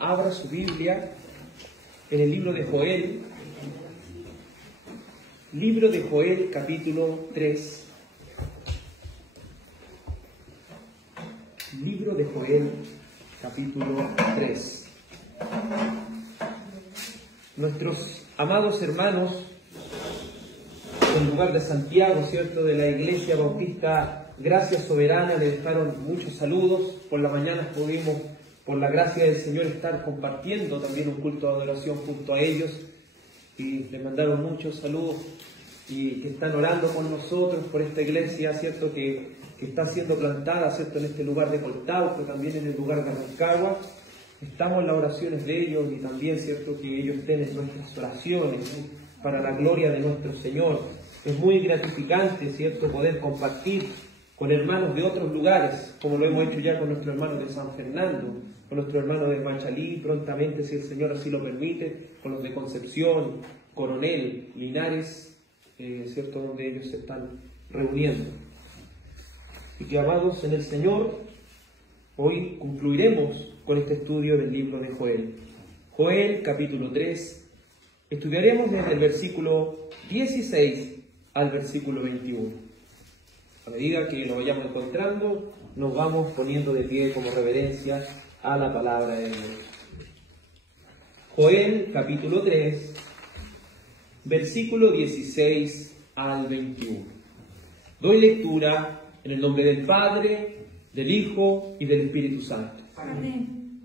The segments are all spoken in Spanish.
Abra su Biblia en el libro de Joel, capítulo 3. Libro de Joel, capítulo 3. Nuestros amados hermanos del lugar de Santiago, ¿cierto?, de la Iglesia Bautista Gracia Soberana, le dejaron muchos saludos. Por la mañana pudimos, por la gracia del Señor, estar compartiendo también un culto de adoración junto a ellos, y le mandaron muchos saludos y que están orando con nosotros por esta iglesia, ¿cierto?, que está siendo plantada, ¿cierto?, en este lugar de Coltauco, también en el lugar de Rancagua. Estamos en las oraciones de ellos y también, ¿cierto?, que ellos estén en nuestras oraciones, ¿sí?, para la gloria de nuestro Señor. Es muy gratificante, ¿cierto?, poder compartir con hermanos de otros lugares, como lo hemos hecho ya con nuestros hermanos de San Fernando, con nuestros hermanos de Machalí, prontamente, si el Señor así lo permite, con los de Concepción, Coronel, Linares, ¿cierto?, donde ellos se están reuniendo. Y que, amados en el Señor, hoy concluiremos con este estudio del libro de Joel. Joel, capítulo 3, estudiaremos desde el versículo 16 al versículo 21. A medida que lo vayamos encontrando, nos vamos poniendo de pie como reverencia a la palabra de Dios. Joel, capítulo 3, versículo 16 al 21. Doy lectura en el nombre del Padre, del Hijo y del Espíritu Santo. Amén.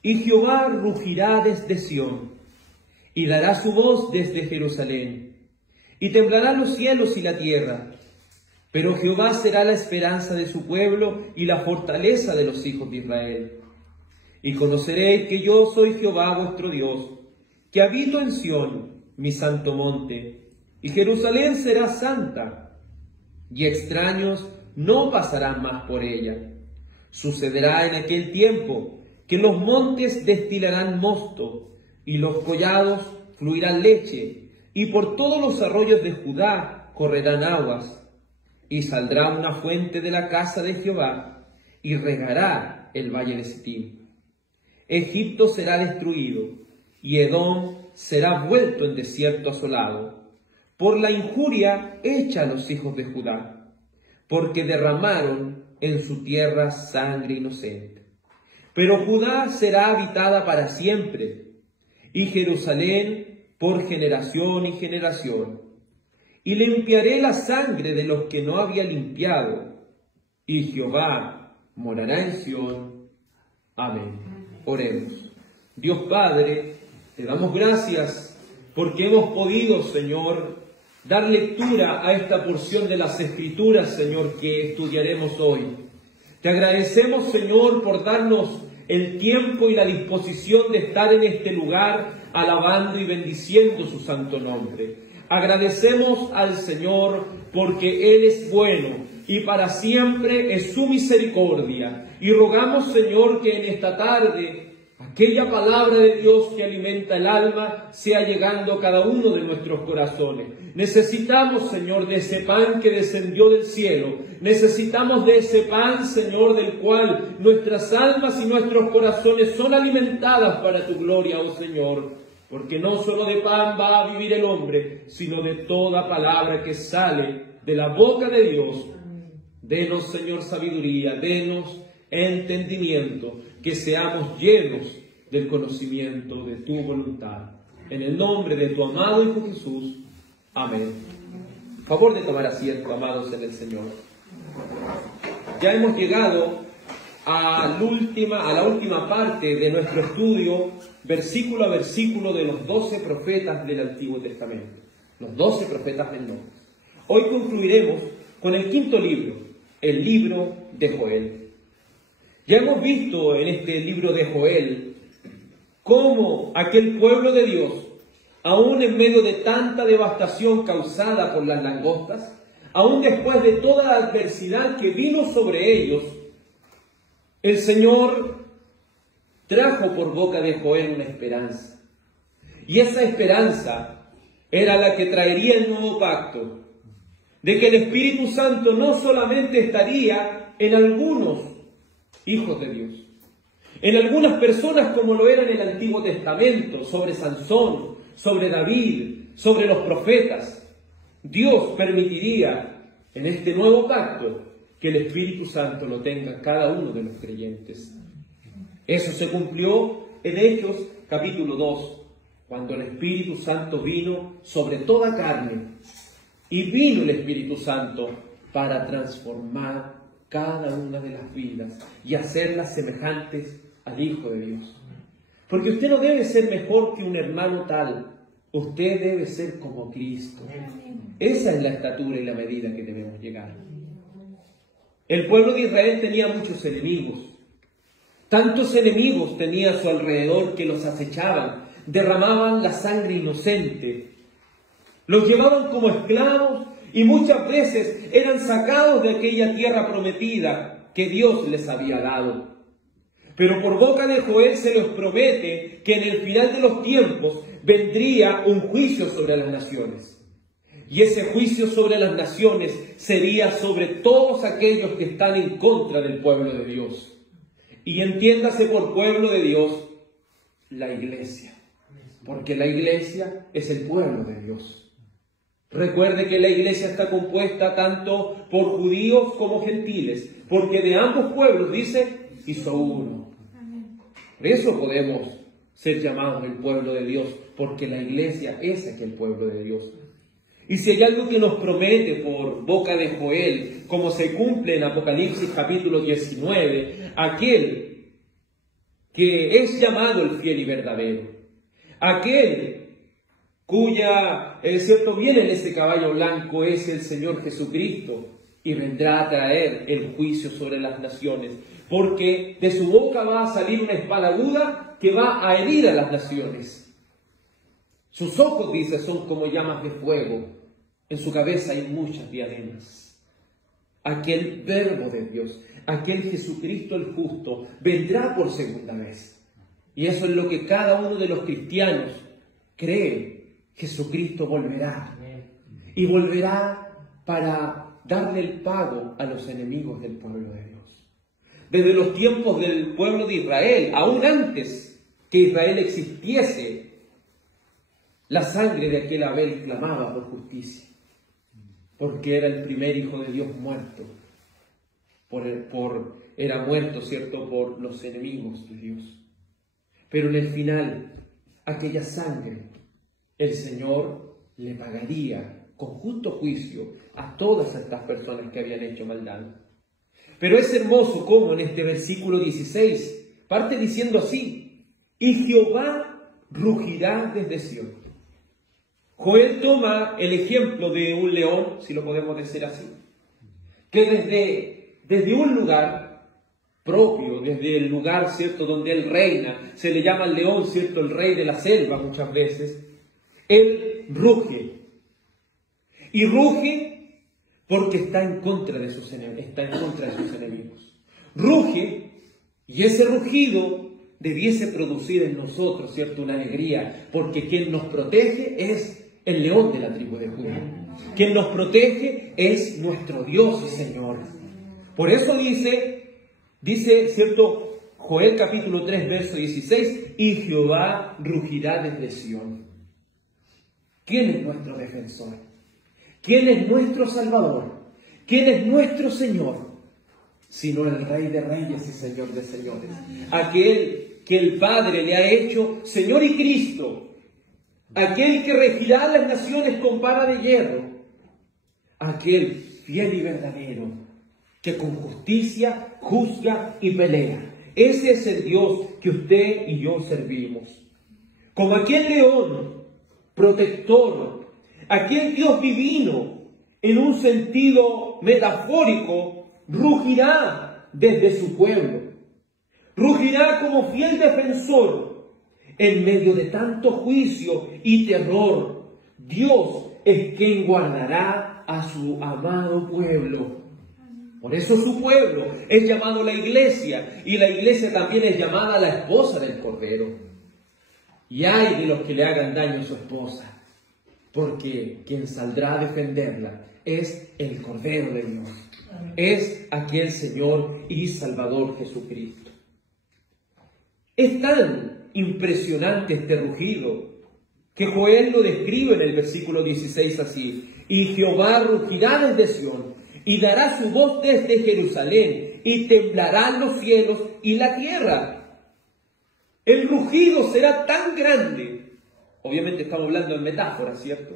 Y Jehová rugirá desde Sión, y dará su voz desde Jerusalén, y temblarán los cielos y la tierra. Pero Jehová será la esperanza de su pueblo y la fortaleza de los hijos de Israel. Y conoceréis que yo soy Jehová vuestro Dios, que habito en Sión, mi santo monte, y Jerusalén será santa, y extraños no pasarán más por ella. Sucederá en aquel tiempo que los montes destilarán mosto, y los collados fluirán leche, y por todos los arroyos de Judá correrán aguas. Y saldrá una fuente de la casa de Jehová, y regará el valle de Sittim. Egipto será destruido, y Edom será vuelto en desierto asolado, por la injuria hecha a los hijos de Judá, porque derramaron en su tierra sangre inocente. Pero Judá será habitada para siempre, y Jerusalén por generación y generación. Y limpiaré la sangre de los que no había limpiado, y Jehová morará en Sión. Amén. Oremos. Dios Padre, te damos gracias porque hemos podido, Señor, dar lectura a esta porción de las Escrituras, Señor, que estudiaremos hoy. Te agradecemos, Señor, por darnos el tiempo y la disposición de estar en este lugar, alabando y bendiciendo su santo nombre. Agradecemos al Señor porque Él es bueno y para siempre es su misericordia. Y rogamos, Señor, que en esta tarde aquella palabra de Dios que alimenta el alma sea llegando a cada uno de nuestros corazones. Necesitamos, Señor, de ese pan que descendió del cielo. Necesitamos de ese pan, Señor, del cual nuestras almas y nuestros corazones son alimentadas para tu gloria, oh Señor. Porque no solo de pan va a vivir el hombre, sino de toda palabra que sale de la boca de Dios. Denos, Señor, sabiduría, denos entendimiento, que seamos llenos del conocimiento de tu voluntad. En el nombre de tu amado Hijo Jesús. Amén. Favor de tomar asiento, amados en el Señor. Ya hemos llegado a la última parte de nuestro estudio, versículo a versículo, de los 12 profetas del Antiguo Testamento, los 12 profetas del norte. Hoy concluiremos con el quinto libro, el libro de Joel. Ya hemos visto en este libro de Joel cómo aquel pueblo de Dios, aún en medio de tanta devastación causada por las langostas, aún después de toda la adversidad que vino sobre ellos, el Señor trajo por boca de Joel una esperanza. Y esa esperanza era la que traería el nuevo pacto, de que el Espíritu Santo no solamente estaría en algunos hijos de Dios. en algunas personas como lo era en el Antiguo Testamento, sobre Sansón, sobre David, sobre los profetas. Dios permitiría en este nuevo pacto que el Espíritu Santo lo tenga cada uno de los creyentes. Eso se cumplió en Hechos capítulo 2, cuando el Espíritu Santo vino sobre toda carne. Y vino el Espíritu Santo para transformar cada una de las vidas y hacerlas semejantes al Hijo de Dios. Porque usted no debe ser mejor que un hermano tal. Usted debe ser como Cristo. Esa es la estatura y la medida que debemos llegar. El pueblo de Israel tenía muchos enemigos. Tantos enemigos tenía a su alrededor que los acechaban, derramaban la sangre inocente, los llevaban como esclavos y muchas veces eran sacados de aquella tierra prometida que Dios les había dado. Pero por boca de Joel se les promete que en el final de los tiempos vendría un juicio sobre las naciones. Y ese juicio sobre las naciones sería sobre todos aquellos que están en contra del pueblo de Dios. Y entiéndase por pueblo de Dios la iglesia, porque la iglesia es el pueblo de Dios. Recuerde que la iglesia está compuesta tanto por judíos como gentiles, porque de ambos pueblos, dice, hizo uno. Por eso podemos ser llamados el pueblo de Dios, porque la iglesia es aquel pueblo de Dios. Y si hay algo que nos promete por boca de Joel, como se cumple en Apocalipsis capítulo 19, aquel que es llamado el fiel y verdadero, aquel cuya, viene en ese caballo blanco, es el Señor Jesucristo, y vendrá a traer el juicio sobre las naciones, porque de su boca va a salir una espada aguda que va a herir a las naciones. Sus ojos, dice, son como llamas de fuego. En su cabeza hay muchas diademas. Aquel Verbo de Dios, aquel Jesucristo el justo, vendrá por segunda vez. Y eso es lo que cada uno de los cristianos cree. Jesucristo volverá. Y volverá para darle el pago a los enemigos del pueblo de Dios. Desde los tiempos del pueblo de Israel, aún antes que Israel existiese, la sangre de aquel Abel clamaba por justicia, porque era el primer hijo de Dios muerto. Era muerto, ¿cierto?, por los enemigos de Dios. Pero en el final, aquella sangre, el Señor le pagaría con justo juicio a todas estas personas que habían hecho maldad. Pero es hermoso cómo en este versículo 16 parte diciendo así: y Jehová rugirá desde Sión. Joel toma el ejemplo de un león, si lo podemos decir así, que desde un lugar propio, desde el lugar, ¿cierto?, donde él reina, se le llama al león, ¿cierto?, el rey de la selva muchas veces, él ruge. Y ruge porque está en contra de sus enemigos. Ruge, y ese rugido debiese producir en nosotros, ¿cierto?, una alegría, porque quien nos protege es el león de la tribu de Judá. Quien nos protege es nuestro Dios y Señor. Por eso dice, ¿cierto?, Joel capítulo 3, verso 16, y Jehová rugirá desde Sión. ¿Quién es nuestro defensor? ¿Quién es nuestro Salvador? ¿Quién es nuestro Señor? Sino el Rey de Reyes y Señor de Señores. Aquel que el Padre le ha hecho Señor y Cristo. Aquel que regirá las naciones con vara de hierro. Aquel fiel y verdadero que con justicia juzga y pelea. Ese es el Dios que usted y yo servimos. Como aquel león protector, aquel Dios divino, en un sentido metafórico, rugirá desde su pueblo. Rugirá como fiel defensor en medio de tanto juicio y terror. Dios es quien guardará a su amado pueblo. Por eso su pueblo es llamado la iglesia, y la iglesia también es llamada la esposa del Cordero. Y ay de los que le hagan daño a su esposa, porque quien saldrá a defenderla es el Cordero de Dios. Es aquel Señor y Salvador Jesucristo. Es tan impresionante este rugido que Joel lo describe en el versículo 16 así: y Jehová rugirá desde Sión, y dará su voz desde Jerusalén, y temblarán los cielos y la tierra. El rugido será tan grande. Obviamente estamos hablando en metáfora, ¿cierto?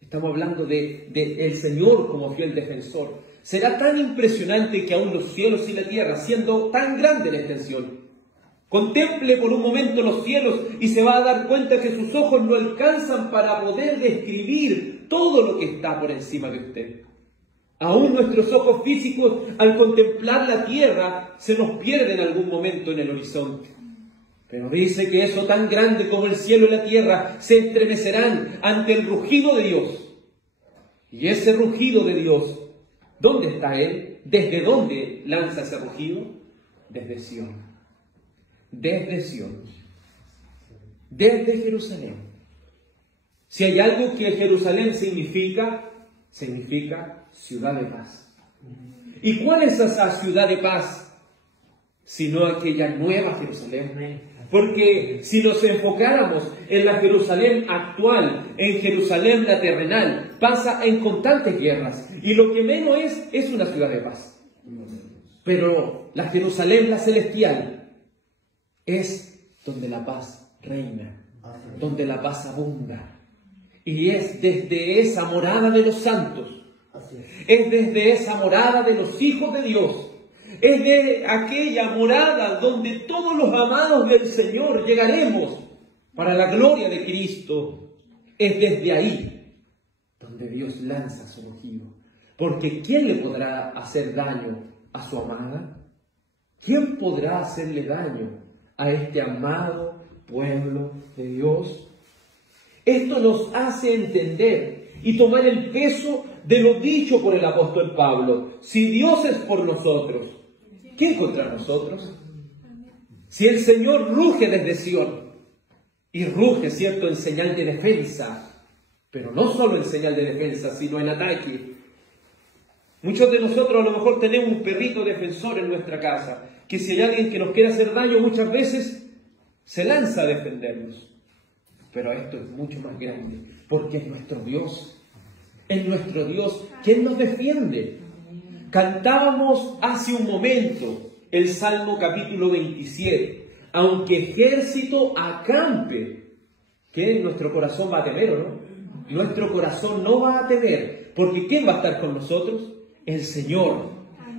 Estamos hablando de el Señor como fiel defensor. Será tan impresionante que aún los cielos y la tierra, siendo tan grande la extensión, contemple por un momento los cielos y se va a dar cuenta que sus ojos no alcanzan para poder describir todo lo que está por encima de usted. Aún nuestros ojos físicos, al contemplar la tierra, se nos pierde en algún momento en el horizonte. Pero dice que eso tan grande como el cielo y la tierra se estremecerán ante el rugido de Dios. Y ese rugido de Dios, ¿dónde está Él? ¿Desde dónde lanza ese rugido? Desde Sión. Desde Sión. Desde Jerusalén. Si hay algo que Jerusalén significa ciudad de paz. ¿Y cuál es esa ciudad de paz? Sino aquella nueva Jerusalén. Porque si nos enfocáramos en la Jerusalén actual, en Jerusalén la terrenal, pasa en constantes guerras. Y lo que menos es una ciudad de paz. Pero la Jerusalén, la celestial, es donde la paz reina, donde la paz abunda. Y es desde esa morada de los santos, es desde esa morada de los hijos de Dios, es de aquella morada donde todos los amados del Señor llegaremos para la gloria de Cristo. Es desde ahí donde Dios lanza su rugido. Porque ¿quién le podrá hacer daño a su amada? ¿Quién podrá hacerle daño a este amado pueblo de Dios? Esto nos hace entender y tomar el peso de lo dicho por el apóstol Pablo. Si Dios es por nosotros, ¿quién contra nosotros? Si el Señor ruge desde Sión, y ruge, ¿cierto?, en señal de defensa, pero no solo en señal de defensa, sino en ataque. Muchos de nosotros a lo mejor tenemos un perrito defensor en nuestra casa, que si hay alguien que nos quiere hacer daño, muchas veces se lanza a defendernos. Pero esto es mucho más grande, porque es nuestro Dios. Es nuestro Dios quien nos defiende. Cantábamos hace un momento el Salmo capítulo 27. Aunque ejército acampe, que nuestro corazón va a temer, ¿o no? Nuestro corazón no va a temer, porque ¿quién va a estar con nosotros? El Señor.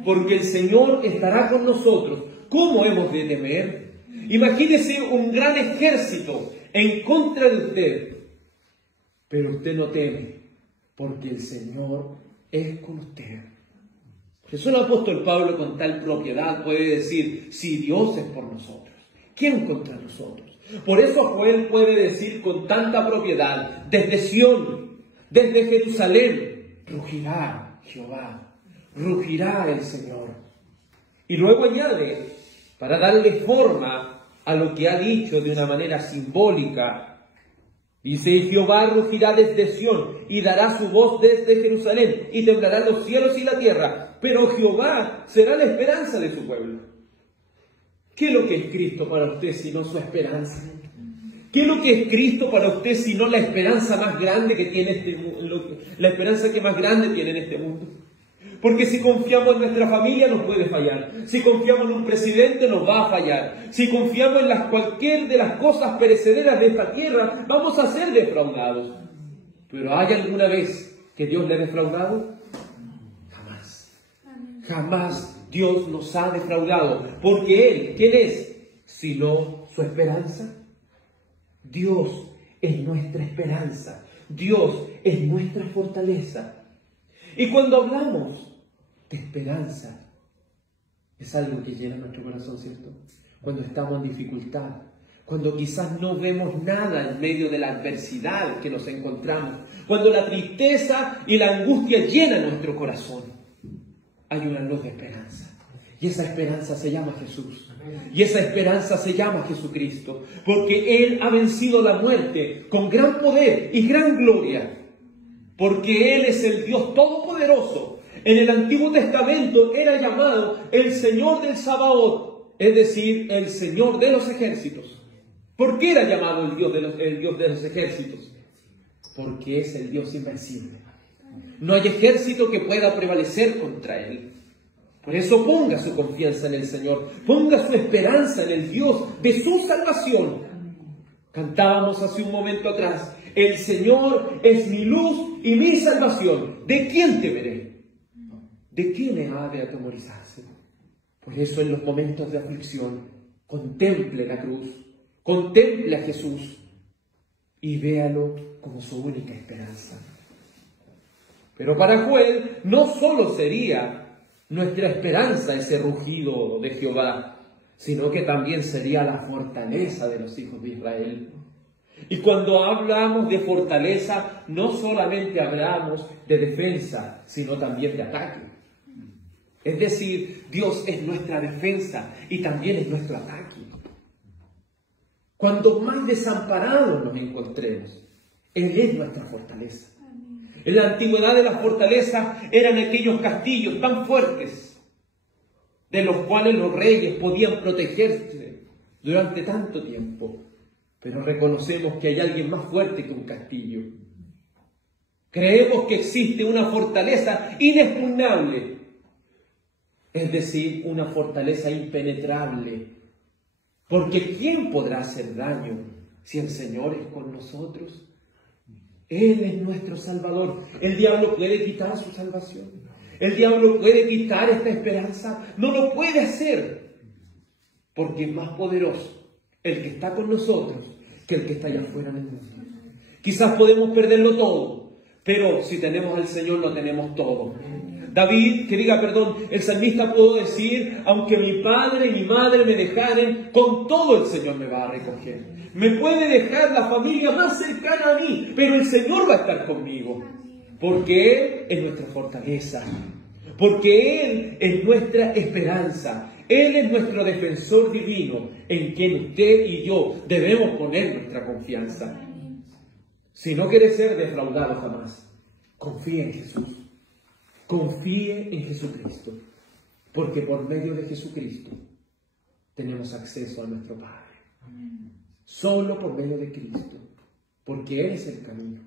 Porque el Señor estará con nosotros. ¿Cómo hemos de temer? Imagínese un gran ejército en contra de usted, pero usted no teme, porque el Señor es con usted. Por eso el apóstol Pablo con tal propiedad puede decir: si Dios es por nosotros, ¿quién contra nosotros? Por eso Joel puede decir con tanta propiedad: desde Sión, desde Jerusalén, rugirá Jehová, rugirá el Señor. Y luego añade, para darle forma a lo que ha dicho de una manera simbólica, dice: Jehová rugirá desde Sión y dará su voz desde Jerusalén, y temblarán los cielos y la tierra, pero Jehová será la esperanza de su pueblo. ¿Qué es lo que es Cristo para usted sino su esperanza? ¿Qué es lo que es Cristo para usted sino la esperanza más grande que tiene este mundo, la esperanza que más grande tiene en este mundo? Porque si confiamos en nuestra familia nos puede fallar. Si confiamos en un presidente nos va a fallar. Si confiamos en cualquier de las cosas perecederas de esta tierra, vamos a ser defraudados. ¿Pero hay alguna vez que Dios le ha defraudado? Jamás. Jamás Dios nos ha defraudado. Porque Él, ¿quién es? Sino su esperanza. Dios es nuestra esperanza. Dios es nuestra fortaleza. Y cuando hablamos de esperanza, es algo que llena nuestro corazón, ¿cierto? Cuando estamos en dificultad, cuando quizás no vemos nada en medio de la adversidad que nos encontramos, cuando la tristeza y la angustia llenan nuestro corazón, hay una luz de esperanza. Y esa esperanza se llama Jesús. Y esa esperanza se llama Jesucristo. Porque Él ha vencido la muerte con gran poder y gran gloria. Porque Él es el Dios Todopoderoso. En el Antiguo Testamento era llamado el Señor del Sabaoth. es decir, el Señor de los ejércitos. ¿Por qué era llamado el Dios de los ejércitos? Porque es el Dios invencible. No hay ejército que pueda prevalecer contra Él. Por eso ponga su confianza en el Señor, ponga su esperanza en el Dios de su salvación. Cantábamos hace un momento atrás, el Señor es mi luz y mi salvación. ¿De quién temeré? ¿De quién ha de atemorizarse? Por eso en los momentos de aflicción, contemple la cruz, contemple a Jesús y véalo como su única esperanza. Pero para Joel no solo sería nuestra esperanza ese rugido de Jehová, sino que también sería la fortaleza de los hijos de Israel. Y cuando hablamos de fortaleza, no solamente hablamos de defensa, sino también de ataque. Es decir, Dios es nuestra defensa y también es nuestro ataque. Cuando más desamparados nos encontremos, Él es nuestra fortaleza. En la antigüedad de las fortalezas eran aquellos castillos tan fuertes, de los cuales los reyes podían protegerse durante tanto tiempo. Pero reconocemos que hay alguien más fuerte que un castillo. Creemos que existe una fortaleza inexpugnable, es decir, una fortaleza impenetrable. Porque ¿quién podrá hacer daño si el Señor es con nosotros? Él es nuestro Salvador. El diablo puede quitar su salvación. El diablo puede quitar esta esperanza. No lo puede hacer. Porque es más poderoso el que está con nosotros que el que está allá afuera en el mundo. Quizás podemos perderlo todo, pero si tenemos al Señor lo tenemos todo. El salmista pudo decir, aunque mi padre y mi madre me dejaren, con todo el Señor me va a recoger. Me puede dejar la familia más cercana a mí, pero el Señor va a estar conmigo. Porque Él es nuestra fortaleza. Porque Él es nuestra esperanza. Él es nuestro defensor divino, en quien usted y yo debemos poner nuestra confianza. Si no quiere ser defraudado jamás, confíe en Jesús. Confíe en Jesucristo, porque por medio de Jesucristo tenemos acceso a nuestro Padre. Solo por medio de Cristo, porque Él es el camino,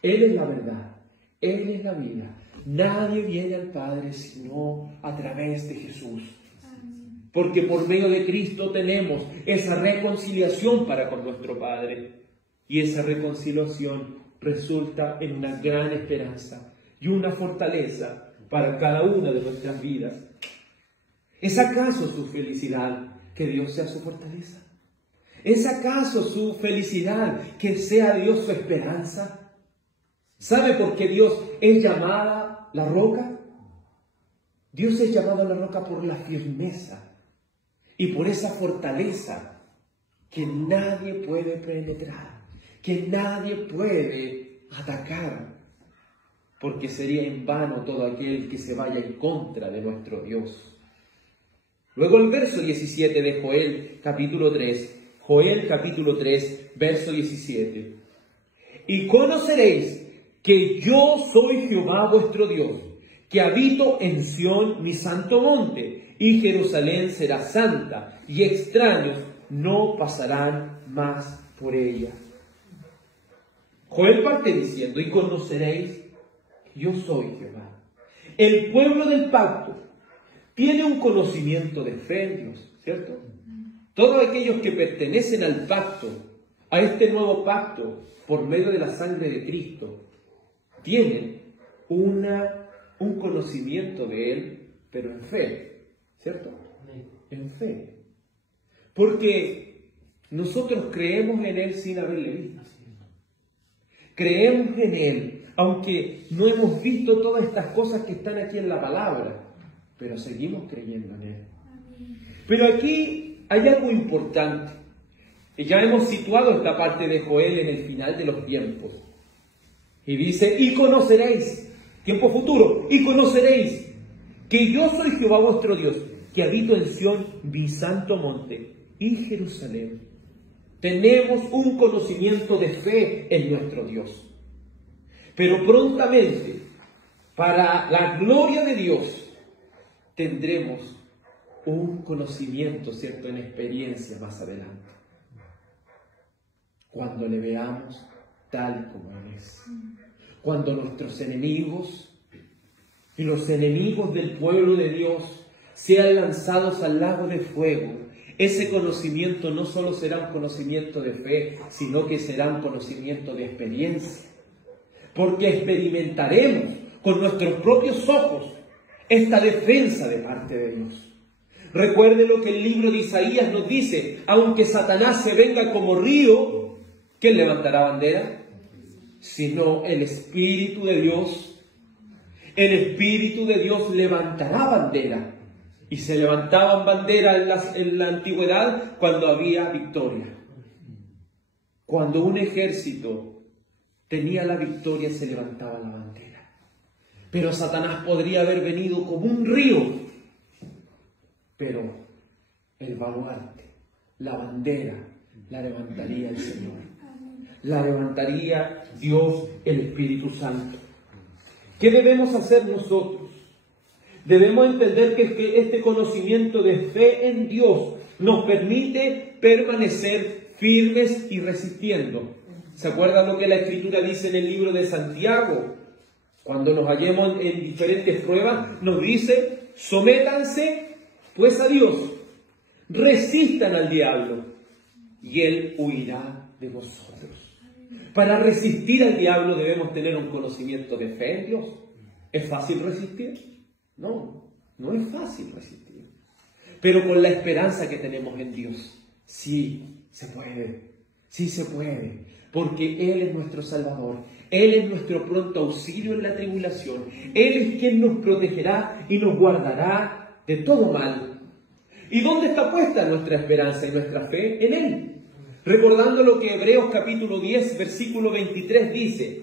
Él es la verdad, Él es la vida. Nadie viene al Padre sino a través de Jesús. Porque por medio de Cristo tenemos esa reconciliación para con nuestro Padre. Y esa reconciliación resulta en una gran esperanza y una fortaleza para cada una de nuestras vidas. ¿Es acaso su felicidad que Dios sea su fortaleza? ¿Es acaso su felicidad que sea Dios su esperanza? ¿Sabe por qué Dios es llamada la roca? Dios es llamado la roca por la firmeza y por esa fortaleza que nadie puede penetrar, que nadie puede atacar. Porque sería en vano todo aquel que se vaya en contra de nuestro Dios. Luego el verso 17 de Joel capítulo 3. Joel capítulo 3, verso 17. Y conoceréis que yo soy Jehová vuestro Dios, que habito en Sión mi santo monte, y Jerusalén será santa, y extraños no pasarán más por ella. Joel parte diciendo, y conoceréis, yo soy Jehová. El pueblo del pacto tiene un conocimiento de fe en Dios, ¿cierto? Todos aquellos que pertenecen al pacto, a este nuevo pacto, por medio de la sangre de Cristo, tienen un conocimiento de Él, pero en fe, ¿cierto? En fe. Porque nosotros creemos en Él sin haberle visto. Creemos en Él, aunque no hemos visto todas estas cosas que están aquí en la palabra, pero seguimos creyendo en Él. Pero aquí hay algo importante. Ya hemos situado esta parte de Joel en el final de los tiempos. Y dice, y conoceréis, tiempo futuro, y conoceréis que yo soy Jehová vuestro Dios, que habito en Sión, mi santo monte, y Jerusalén. Tenemos un conocimiento de fe en nuestro Dios. Pero prontamente, para la gloria de Dios, tendremos un conocimiento, ¿cierto?, en experiencia más adelante. Cuando le veamos tal como Él es. Cuando nuestros enemigos y los enemigos del pueblo de Dios sean lanzados al lago de fuego, ese conocimiento no solo será un conocimiento de fe, sino que será un conocimiento de experiencia. Porque experimentaremos con nuestros propios ojos esta defensa de parte de Dios. Recuerde lo que el libro de Isaías nos dice: aunque Satanás se venga como río, ¿quién levantará bandera? Sino el Espíritu de Dios. El Espíritu de Dios levantará bandera. Y se levantaban banderas en la antigüedad cuando había victoria. Cuando un ejército tenía la victoria, se levantaba la bandera. Pero Satanás podría haber venido como un río. Pero el baluarte, la bandera, la levantaría el Señor. La levantaría Dios, el Espíritu Santo. ¿Qué debemos hacer nosotros? Debemos entender que este conocimiento de fe en Dios nos permite permanecer firmes y resistiendo. ¿Se acuerdan lo que la Escritura dice en el libro de Santiago? Cuando nos hallemos en diferentes pruebas, nos dice: sométanse pues a Dios, resistan al diablo y Él huirá de vosotros. Para resistir al diablo debemos tener un conocimiento de fe en Dios. ¿Es fácil resistir? No, no es fácil resistir. Pero con la esperanza que tenemos en Dios, sí se puede, sí se puede. Porque Él es nuestro Salvador. Él es nuestro pronto auxilio en la tribulación. Él es quien nos protegerá y nos guardará de todo mal. ¿Y dónde está puesta nuestra esperanza y nuestra fe? En Él. Recordando lo que Hebreos capítulo 10, versículo 23 dice: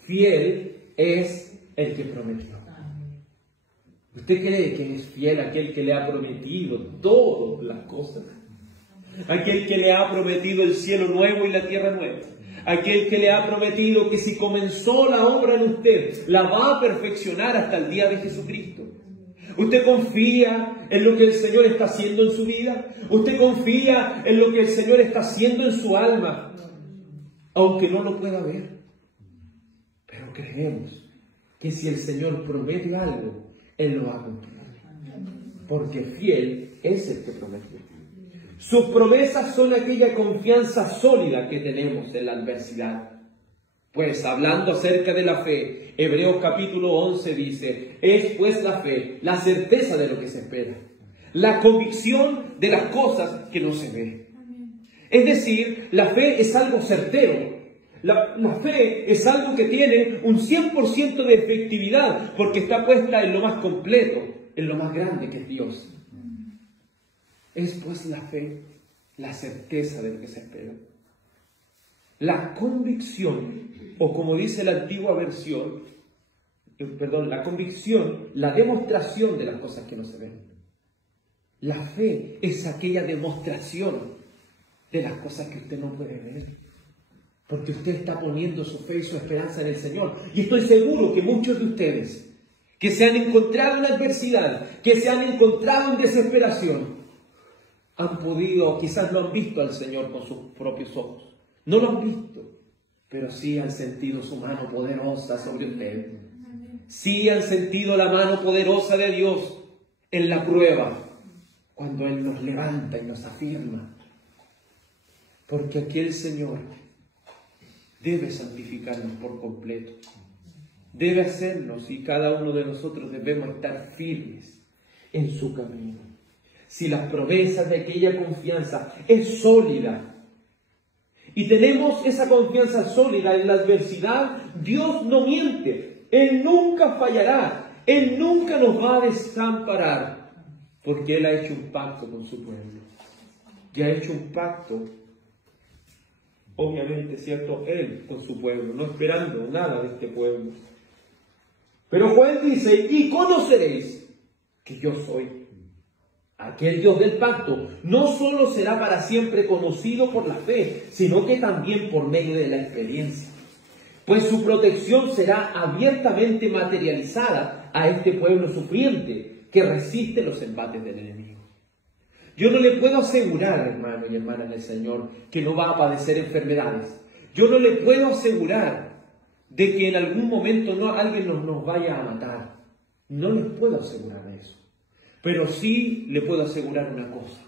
fiel es el que prometió. ¿Usted cree que es fiel aquel que le ha prometido todas las cosas? Aquel que le ha prometido el cielo nuevo y la tierra nueva. Aquel que le ha prometido que si comenzó la obra en usted, la va a perfeccionar hasta el día de Jesucristo. ¿Usted confía en lo que el Señor está haciendo en su vida? ¿Usted confía en lo que el Señor está haciendo en su alma? Aunque no lo pueda ver. Pero creemos que si el Señor promete algo, Él lo va a cumplir. Porque fiel es el que prometió. Sus promesas son aquella confianza sólida que tenemos en la adversidad. Pues hablando acerca de la fe, Hebreos capítulo 11 dice: es pues la fe, la certeza de lo que se espera, la convicción de las cosas que no se ven. Es decir, la fe es algo certero. La fe es algo que tiene un 100% de efectividad porque está puesta en lo más completo, en lo más grande que es Dios. Es pues la fe, la certeza de lo que se espera. La convicción, o como dice la antigua versión, la convicción, la demostración de las cosas que no se ven. La fe es aquella demostración de las cosas que usted no puede ver. Porque usted está poniendo su fe y su esperanza en el Señor. Y estoy seguro que muchos de ustedes que se han encontrado en adversidad, que se han encontrado en desesperación, han podido, quizás lo han visto al Señor con sus propios ojos. No lo han visto, pero sí han sentido su mano poderosa sobre ustedes. Sí han sentido la mano poderosa de Dios en la prueba, cuando Él nos levanta y nos afirma. Porque aquí el Señor debe santificarnos por completo. Debe hacernos, y cada uno de nosotros debemos estar firmes en su camino. Si las promesas de aquella confianza es sólida, y tenemos esa confianza sólida en la adversidad, Dios no miente. Él nunca fallará. Él nunca nos va a desamparar. Porque Él ha hecho un pacto con su pueblo. Y ha hecho un pacto, obviamente, ¿cierto? Él con su pueblo, no esperando nada de este pueblo. Pero Juan dice: y conoceréis que yo soy. Aquel Dios del pacto no solo será para siempre conocido por la fe, sino que también por medio de la experiencia. Pues su protección será abiertamente materializada a este pueblo sufriente, que resiste los embates del enemigo. Yo no le puedo asegurar, hermano y hermana del Señor, que no va a padecer enfermedades. Yo no le puedo asegurar de que en algún momento alguien nos vaya a matar. No les puedo asegurar eso. Pero sí le puedo asegurar una cosa,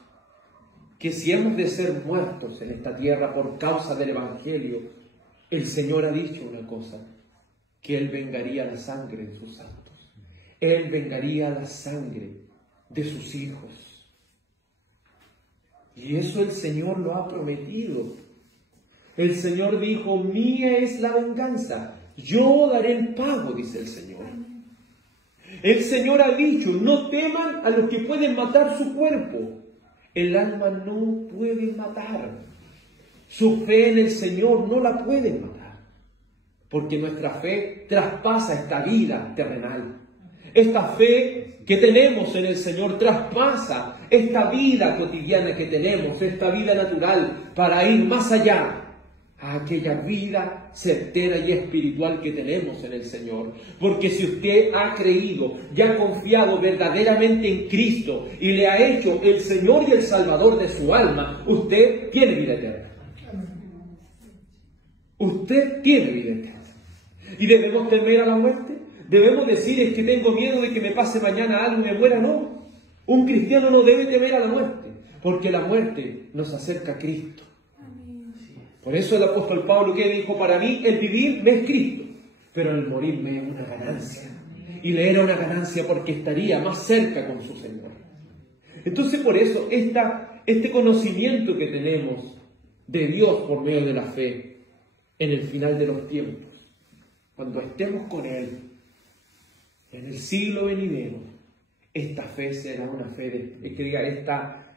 que si hemos de ser muertos en esta tierra por causa del Evangelio, el Señor ha dicho una cosa, que Él vengaría la sangre de sus santos. Él vengaría la sangre de sus hijos. Y eso el Señor lo ha prometido. El Señor dijo, mía es la venganza, yo daré el pago, dice el Señor. El Señor ha dicho, no teman a los que pueden matar su cuerpo. El alma no puede matar. Su fe en el Señor no la pueden matar. Porque nuestra fe traspasa esta vida terrenal. Esta fe que tenemos en el Señor traspasa esta vida cotidiana que tenemos, esta vida natural, para ir más allá a aquella vida certera y espiritual que tenemos en el Señor. Porque si usted ha creído y ha confiado verdaderamente en Cristo y le ha hecho el Señor y el Salvador de su alma, usted tiene vida eterna. Usted tiene vida eterna. ¿Y debemos temer a la muerte? ¿Debemos decir, es que tengo miedo de que me pase mañana algo y me muera? No. Un cristiano no debe temer a la muerte, porque la muerte nos acerca a Cristo. Por eso el apóstol Pablo que dijo, para mí el vivir me es Cristo, pero el morir me es una ganancia. Y le era una ganancia porque estaría más cerca con su Señor. Entonces por eso este conocimiento que tenemos de Dios por medio de la fe, en el final de los tiempos, cuando estemos con Él, en el siglo venidero, esta fe será una fe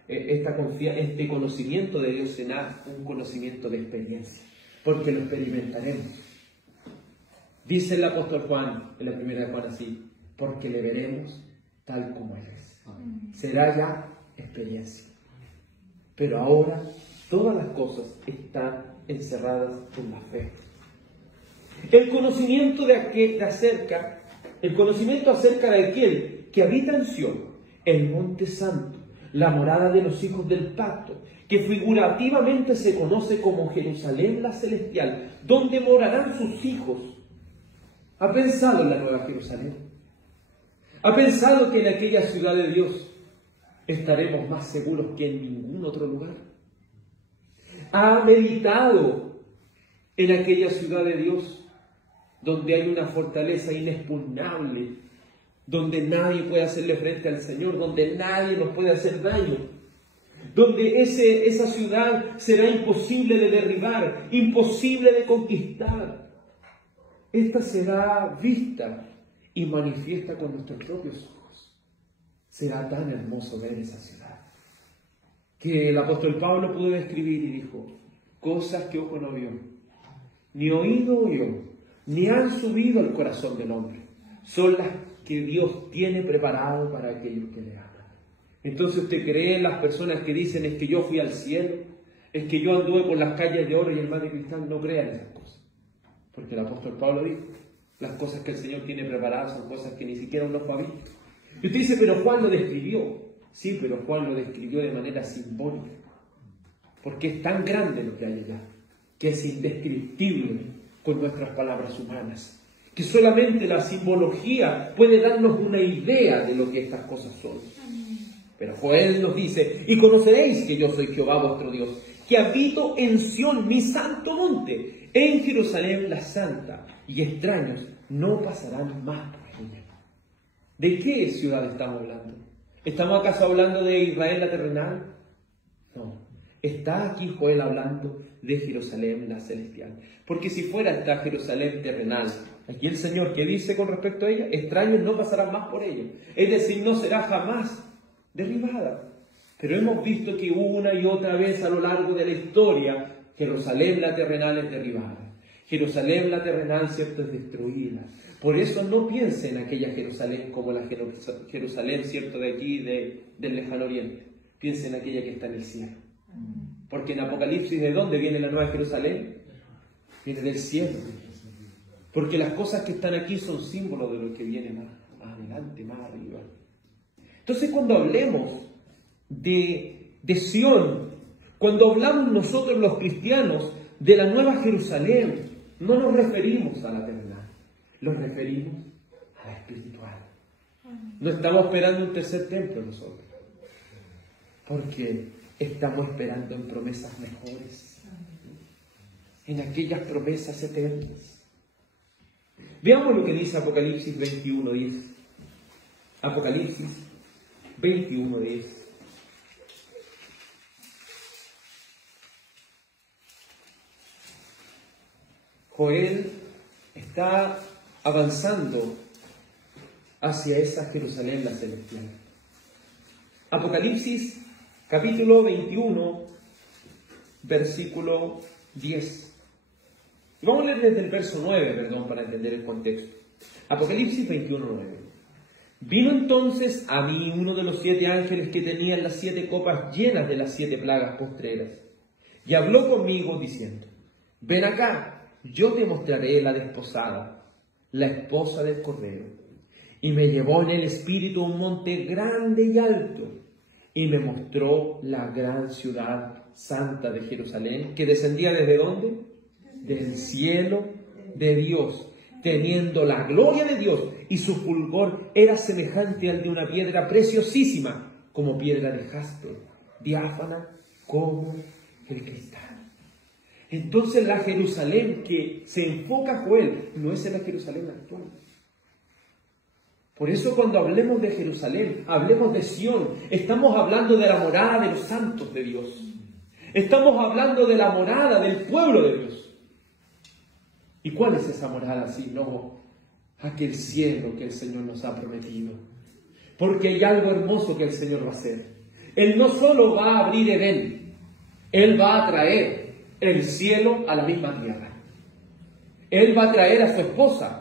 este conocimiento de Dios será un conocimiento de experiencia, porque lo experimentaremos. Dice el apóstol Juan, en la primera de Juan así, porque le veremos tal como Él es. Será ya experiencia. Pero ahora todas las cosas están encerradas en la fe. El conocimiento acerca de aquel que habita en Sion, el monte santo, la morada de los hijos del pacto, que figurativamente se conoce como Jerusalén la celestial, donde morarán sus hijos. ¿Ha pensado en la nueva Jerusalén? ¿Ha pensado que en aquella ciudad de Dios estaremos más seguros que en ningún otro lugar? ¿Ha meditado en aquella ciudad de Dios, donde hay una fortaleza inexpugnable, donde nadie puede hacerle frente al Señor, donde nadie nos puede hacer daño, donde esa ciudad será imposible de derribar, imposible de conquistar? Esta será vista y manifiesta con nuestros propios ojos. Será tan hermoso ver esa ciudad, que el apóstol Pablo pudo describir y dijo, cosas que ojo no vio, ni oído oyó, ni han subido al corazón del hombre, son las que Dios tiene preparado para aquellos que le aman. Entonces usted cree en las personas que dicen, es que yo fui al cielo, es que yo anduve por las calles de oro y el mar de cristal. No crean esas cosas, porque el apóstol Pablo dijo, las cosas que el Señor tiene preparadas son cosas que ni siquiera uno ha visto. Y usted dice, pero Juan lo describió. Sí, pero Juan lo describió de manera simbólica, porque es tan grande lo que hay allá, que es indescriptible con nuestras palabras humanas, que solamente la simbología puede darnos una idea de lo que estas cosas son. Pero Joel nos dice, y conoceréis que yo soy Jehová vuestro Dios, que habito en Sión, mi santo monte, en Jerusalén la santa, y extraños no pasarán más por ella. ¿De qué ciudad estamos hablando? ¿Estamos acaso hablando de Israel la terrenal? No. Está aquí Joel hablando de Jerusalén la celestial. Porque si fuera esta Jerusalén terrenal, aquí el Señor, ¿qué dice con respecto a ella? Extraños no pasarán más por ella. Es decir, no será jamás derribada. Pero hemos visto que una y otra vez a lo largo de la historia, Jerusalén la terrenal es derribada. Jerusalén la terrenal, cierto, es destruida. Por eso no piense en aquella Jerusalén como la Jerusalén, cierto, de aquí, del lejano oriente. Piense en aquella que está en el cielo. Porque en Apocalipsis, ¿de dónde viene la nueva Jerusalén? Viene del cielo. Porque las cosas que están aquí son símbolos de lo que viene más adelante, más arriba. Entonces, cuando hablemos de Sión, cuando hablamos nosotros los cristianos de la Nueva Jerusalén, no nos referimos a la terrenal, nos referimos a la espiritual. No estamos esperando un tercer templo nosotros, porque estamos esperando en promesas mejores, en aquellas promesas eternas. Veamos lo que dice Apocalipsis 21:10. Apocalipsis 21:10. Joel está avanzando hacia esa Jerusalén la celestial. Apocalipsis capítulo 21, versículo 10. Vamos a leer desde el verso 9, para entender el contexto. Apocalipsis 21:9. Vino entonces a mí uno de los 7 ángeles que tenían las 7 copas llenas de las 7 plagas postreras, y habló conmigo diciendo: ven acá, yo te mostraré la desposada, la esposa del Cordero. Y me llevó en el espíritu a un monte grande y alto, y me mostró la gran ciudad santa de Jerusalén, que descendía ¿desde dónde? Del cielo de Dios, teniendo la gloria de Dios, y su fulgor era semejante al de una piedra preciosísima, como piedra de jaspe, diáfana como el cristal. Entonces la Jerusalén que se enfoca Joel no es en la Jerusalén actual. Por eso cuando hablemos de Jerusalén, hablemos de Sión, estamos hablando de la morada de los santos de Dios. Estamos hablando de la morada del pueblo de Dios. ¿Y cuál es esa morada? Sino aquel cielo que el Señor nos ha prometido. Porque hay algo hermoso que el Señor va a hacer. Él no solo va a abrir Edén, Él va a traer el cielo a la misma tierra. Él va a traer a su esposa.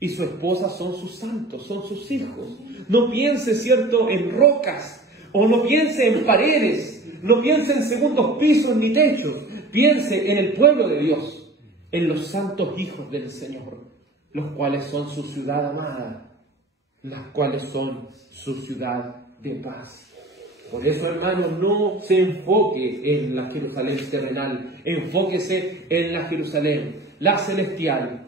Y su esposa son sus santos, son sus hijos. No piense, ¿cierto?, en rocas, o no piense en paredes, no piense en segundos pisos ni techos. Piense en el pueblo de Dios, en los santos hijos del Señor, los cuales son su ciudad amada, las cuales son su ciudad de paz. Por eso, hermano, no se enfoque en la Jerusalén terrenal, enfóquese en la Jerusalén, la celestial.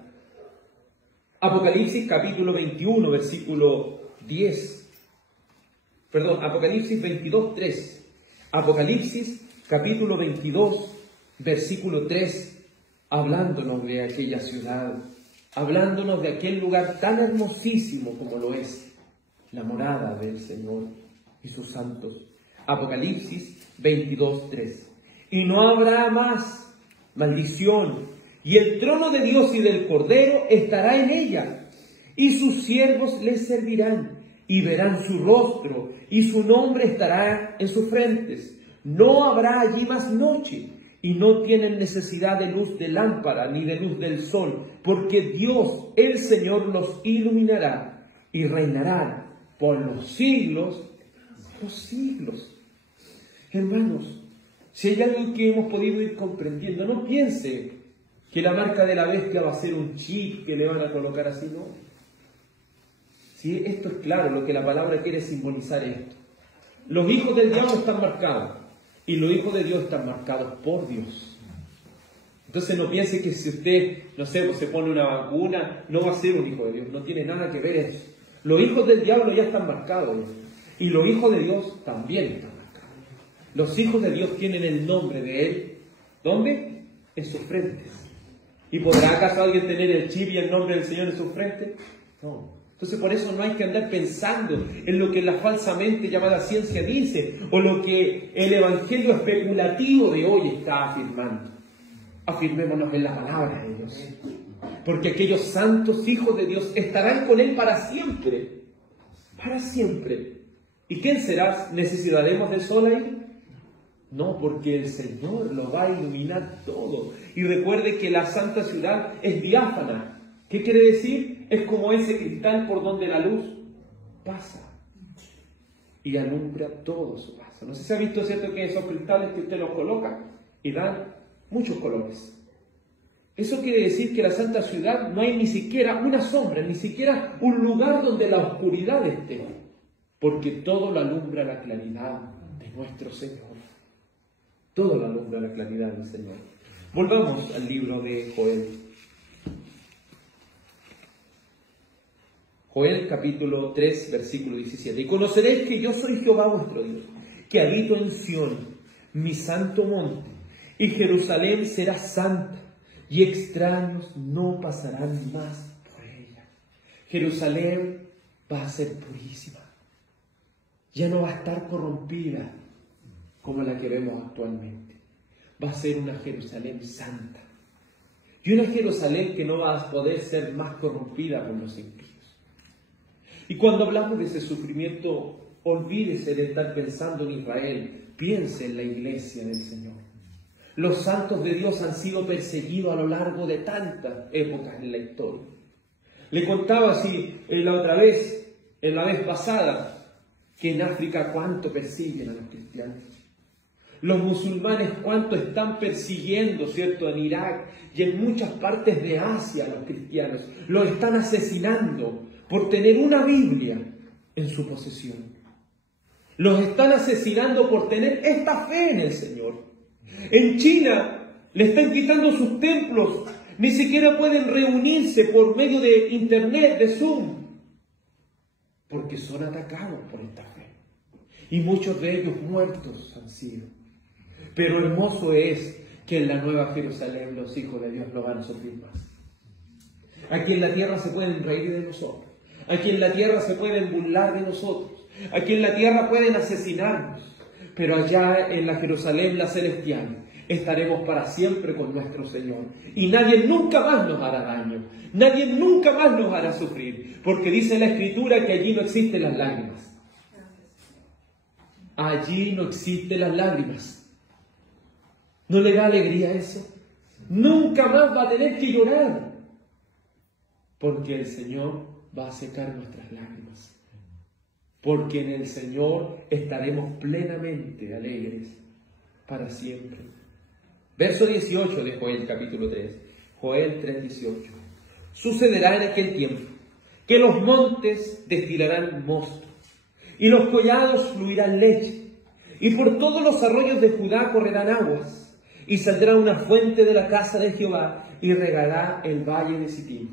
Apocalipsis capítulo 21, versículo 10. Apocalipsis 22, 3. Apocalipsis capítulo 22, versículo 3, hablándonos de aquella ciudad, hablándonos de aquel lugar tan hermosísimo como lo es la morada del Señor y sus santos. Apocalipsis 22, 3. Y no habrá más maldición, y el trono de Dios y del Cordero estará en ella, y sus siervos les servirán, y verán su rostro, y su nombre estará en sus frentes. No habrá allí más noche, y no tienen necesidad de luz de lámpara, ni de luz del sol, porque Dios, el Señor, los iluminará, y reinará por los siglos de los siglos. Hermanos, si hay algo que hemos podido ir comprendiendo, no piense que la marca de la bestia va a ser un chip que le van a colocar así, no. Sí, esto es claro, lo que la palabra quiere simbolizar esto. Los hijos del diablo están marcados, y los hijos de Dios están marcados por Dios. Entonces no piense que si usted, no sé, pues se pone una vacuna, no va a ser un hijo de Dios, no tiene nada que ver eso. Los hijos del diablo ya están marcados, y los hijos de Dios también están marcados. Los hijos de Dios tienen el nombre de Él, ¿dónde? En sus frentes. ¿Y podrá acaso alguien tener el chip y el nombre del Señor en sus frentes? No. Entonces por eso no hay que andar pensando en lo que la falsamente llamada ciencia dice, o lo que el evangelio especulativo de hoy está afirmando. Afirmémonos en la palabra de Dios. Porque aquellos santos hijos de Dios estarán con Él para siempre. Para siempre. ¿Y quién serás? ¿Necesitaremos del sol ahí? No, porque el Señor lo va a iluminar todo. Y recuerde que la santa ciudad es diáfana. ¿Qué quiere decir? Es como ese cristal por donde la luz pasa y alumbra todo su paso. No sé si ha visto, ¿cierto?, que esos cristales que usted los coloca y dan muchos colores. Eso quiere decir que la santa ciudad no hay ni siquiera una sombra, ni siquiera un lugar donde la oscuridad esté. porque todo lo alumbra la claridad de nuestro Señor. Todo lo alumbra la claridad del Señor. Volvamos al libro de Joel. Joel capítulo 3, versículo 17. Y conoceréis que yo soy Jehová vuestro Dios, que habito en Sión, mi santo monte, y Jerusalén será santa, y extraños no pasarán más por ella. Jerusalén va a ser purísima. Ya no va a estar corrompida como la que vemos actualmente. Va a ser una Jerusalén santa. Y una Jerusalén que no va a poder ser más corrompida por los impíos. Y cuando hablamos de ese sufrimiento, olvídese de estar pensando en Israel. Piense en la iglesia del Señor. Los santos de Dios han sido perseguidos a lo largo de tantas épocas en la historia. Le contaba así la vez pasada, que en África cuánto persiguen a los cristianos. Los musulmanes cuánto están persiguiendo, ¿cierto?, en Irak y en muchas partes de Asia a los cristianos. Los están asesinando por tener una Biblia en su posesión. Los están asesinando por tener esta fe en el Señor. En China le están quitando sus templos. Ni siquiera pueden reunirse por medio de internet, de Zoom, porque son atacados por esta fe. Y muchos de ellos muertos han sido. Pero hermoso es que en la Nueva Jerusalén los hijos de Dios no van a sufrir más. Aquí en la tierra se pueden reír de nosotros. Aquí en la tierra se pueden burlar de nosotros. Aquí en la tierra pueden asesinarnos. Pero allá en la Jerusalén, la celestial, estaremos para siempre con nuestro Señor. Y nadie nunca más nos hará daño. Nadie nunca más nos hará sufrir. Porque dice la Escritura que allí no existen las lágrimas. Allí no existen las lágrimas. ¿No le da alegría eso? Nunca más va a tener que llorar. Porque el Señor va a secar nuestras lágrimas. Porque en el Señor estaremos plenamente alegres para siempre. Verso 18 de Joel capítulo 3. Joel 3, 18. Sucederá en aquel tiempo que los montes destilarán mosto y los collados fluirán leche, y por todos los arroyos de Judá correrán aguas, y saldrá una fuente de la casa de Jehová y regará el valle de Sittim.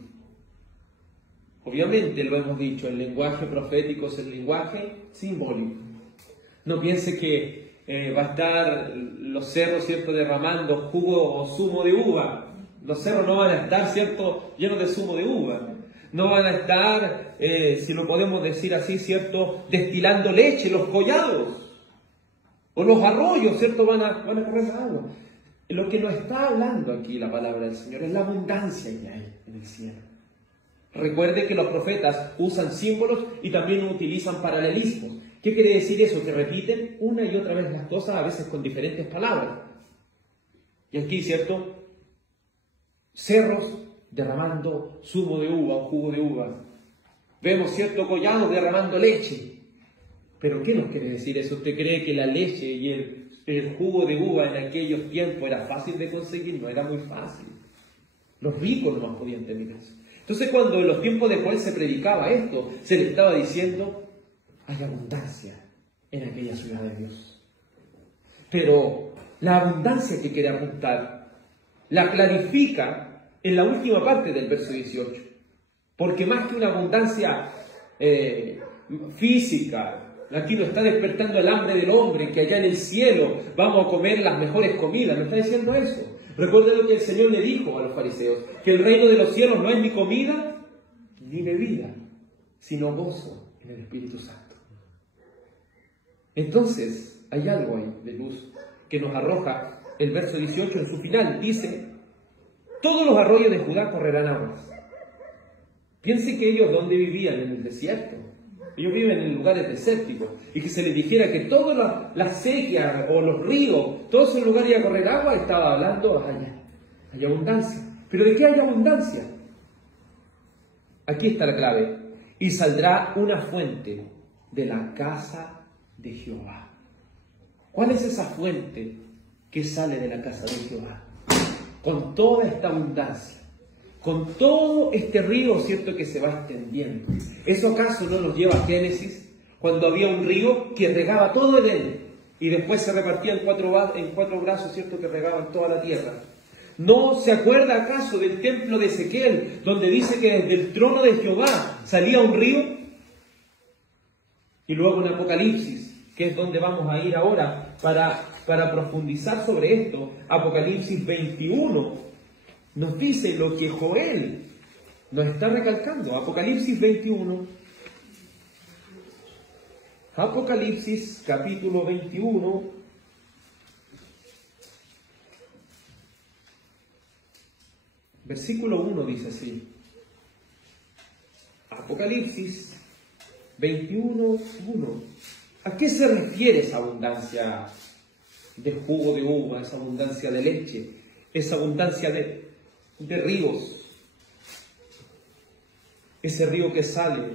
Obviamente, lo hemos dicho, el lenguaje profético es el lenguaje simbólico. No piense que va a estar los cerros, ¿cierto?, derramando jugo o zumo de uva. Los cerros no van a estar, ¿cierto?, llenos de zumo de uva. No van a estar, si lo podemos decir así, ¿cierto?, destilando leche. Los collados o los arroyos, ¿cierto?, van a correr agua. Lo que nos está hablando aquí la palabra del Señor es la abundancia que hay en el cielo. Recuerde que los profetas usan símbolos y también utilizan paralelismos. ¿Qué quiere decir eso? Que repiten una y otra vez las cosas, a veces con diferentes palabras. Y aquí, ¿cierto?, cerros derramando zumo de uva o jugo de uva. Vemos, ¿cierto?, collados derramando leche. ¿Pero qué nos quiere decir eso? ¿Usted cree que la leche y el jugo de uva en aquellos tiempos era fácil de conseguir? No era muy fácil. Los ricos no más podían tener eso. Entonces, cuando en los tiempos de Joel se predicaba esto, se le estaba diciendo: hay abundancia en aquella ciudad de Dios. Pero la abundancia que quiere apuntar la clarifica en la última parte del verso 18. Porque más que una abundancia física, aquí nos está despertando el hambre del hombre, que allá en el cielo vamos a comer las mejores comidas. ¿No está diciendo eso? Recuerden lo que el Señor le dijo a los fariseos, que el reino de los cielos no es ni comida ni bebida, sino gozo en el Espíritu Santo. Entonces, hay algo ahí de luz que nos arroja el verso 18 en su final. Dice: todos los arroyos de Judá correrán aguas. Piense que ellos, ¿dónde vivían? En el desierto. Ellos viven en lugares desérticos. Y que se les dijera que toda la sequía o los ríos, todo ese lugar iba a correr agua, estaba hablando allá. Hay abundancia. ¿Pero de qué hay abundancia? Aquí está la clave. Y saldrá una fuente de la casa de Jehová. ¿Cuál es esa fuente que sale de la casa de Jehová? Con toda esta abundancia, con todo este río, ¿cierto?, que se va extendiendo. ¿Eso acaso no nos lleva a Génesis, cuando había un río que regaba todo Edén y después se repartía en cuatro brazos, ¿cierto?, que regaban toda la tierra. ¿No se acuerda acaso del templo de Ezequiel, donde dice que desde el trono de Jehová salía un río? Y luego en Apocalipsis, que es donde vamos a ir ahora para profundizar sobre esto, Apocalipsis 21 nos dice lo que Joel nos está recalcando. Apocalipsis 21, Apocalipsis capítulo 21, versículo 1 dice así. Apocalipsis 21, 1. ¿A qué se refiere esa abundancia de jugo de uva, esa abundancia de leche, esa abundancia de ríos? Ese río que sale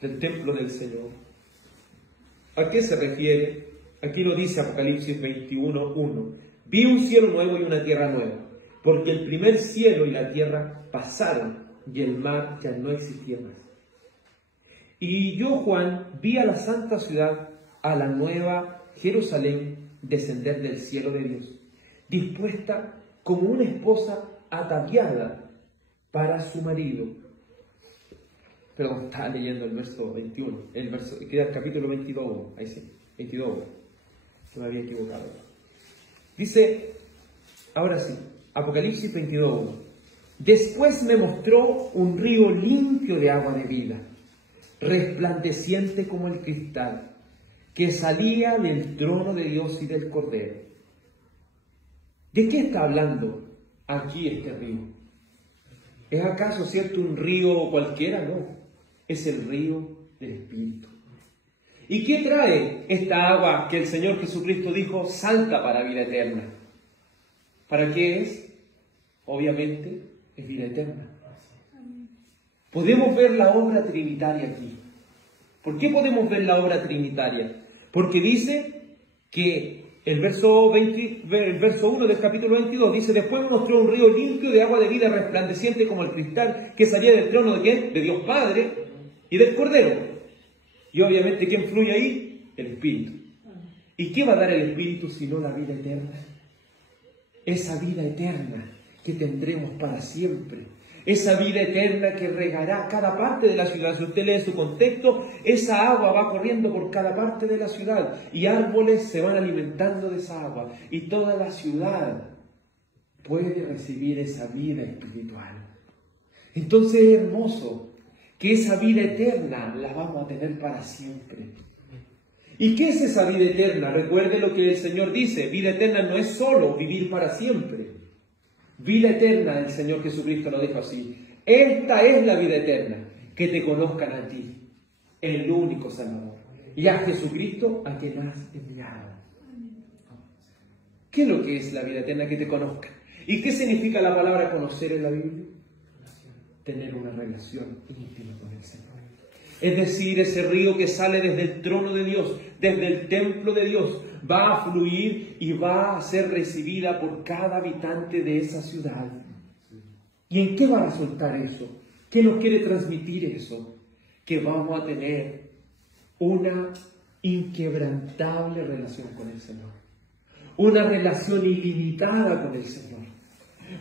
del templo del Señor. ¿A qué se refiere? Aquí lo dice Apocalipsis 21, 1. Vi un cielo nuevo y una tierra nueva, porque el primer cielo y la tierra pasaron y el mar ya no existía más. Y yo, Juan, vi a la santa ciudad, a la nueva Jerusalén, descender del cielo de Dios, dispuesta como una esposa ataviada para su marido. Perdón, estaba leyendo el verso 21, queda el capítulo 22, ahí sí, 22, se me había equivocado. Dice, ahora sí, Apocalipsis 22, 1. Después me mostró un río limpio de agua de vida, resplandeciente como el cristal, que salía del trono de Dios y del Cordero. ¿De qué está hablando aquí este río? ¿Es acaso cierto un río cualquiera? No, es el río del Espíritu. ¿Y qué trae esta agua que el Señor Jesucristo dijo salta para vida eterna? ¿Para qué es? Obviamente es vida eterna. Podemos ver la obra trinitaria aquí. ¿Por qué podemos ver la obra trinitaria? Porque dice que el verso 1 del capítulo 22 dice: después mostró un río limpio de agua de vida resplandeciente como el cristal, que salía del trono de ¿quién? De Dios Padre y del Cordero. Y obviamente, ¿quién fluye ahí? El Espíritu. ¿Y qué va a dar el Espíritu sino la vida eterna? Esa vida eterna que tendremos para siempre. Esa vida eterna que regará cada parte de la ciudad. Si usted lee su contexto, esa agua va corriendo por cada parte de la ciudad y árboles se van alimentando de esa agua. Y toda la ciudad puede recibir esa vida espiritual. Entonces es hermoso que esa vida eterna la vamos a tener para siempre. ¿Y qué es esa vida eterna? Recuerde lo que el Señor dice. Vida eterna no es solo vivir para siempre. Vida eterna, el Señor Jesucristo lo dijo así: esta es la vida eterna, que te conozcan a ti, el único Salvador, y a Jesucristo a quien has enviado. ¿Qué es lo que es la vida eterna? Que te conozcan. ¿Y qué significa la palabra conocer en la Biblia? Tener una relación íntima con el Señor. Es decir, ese río que sale desde el trono de Dios, desde el templo de Dios, va a fluir y va a ser recibida por cada habitante de esa ciudad. ¿Y en qué va a resultar eso? ¿Qué nos quiere transmitir eso? Que vamos a tener una inquebrantable relación con el Señor. Una relación ilimitada con el Señor.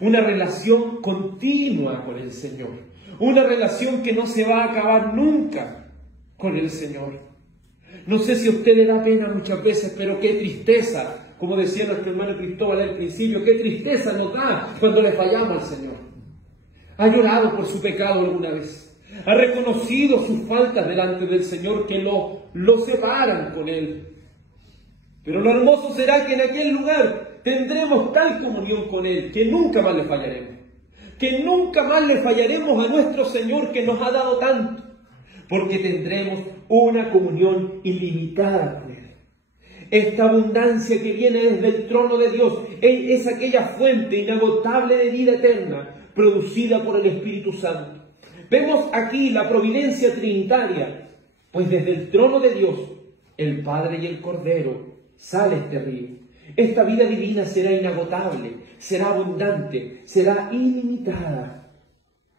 Una relación continua con el Señor. Una relación que no se va a acabar nunca con el Señor. No sé si a usted le da pena muchas veces, pero qué tristeza, como decía nuestro hermano Cristóbal al principio, qué tristeza nos da cuando le fallamos al Señor. ¿Ha llorado por su pecado alguna vez? ¿Ha reconocido sus faltas delante del Señor que lo separan con Él? Pero lo hermoso será que en aquel lugar tendremos tal comunión con Él que nunca más le fallaremos. Que nunca más le fallaremos a nuestro Señor que nos ha dado tanto. Porque tendremos una comunión ilimitada con Él. Esta abundancia que viene desde el trono de Dios es aquella fuente inagotable de vida eterna producida por el Espíritu Santo. Vemos aquí la providencia trinitaria, pues desde el trono de Dios, el Padre y el Cordero, sale este río. Esta vida divina será inagotable, será abundante, será ilimitada.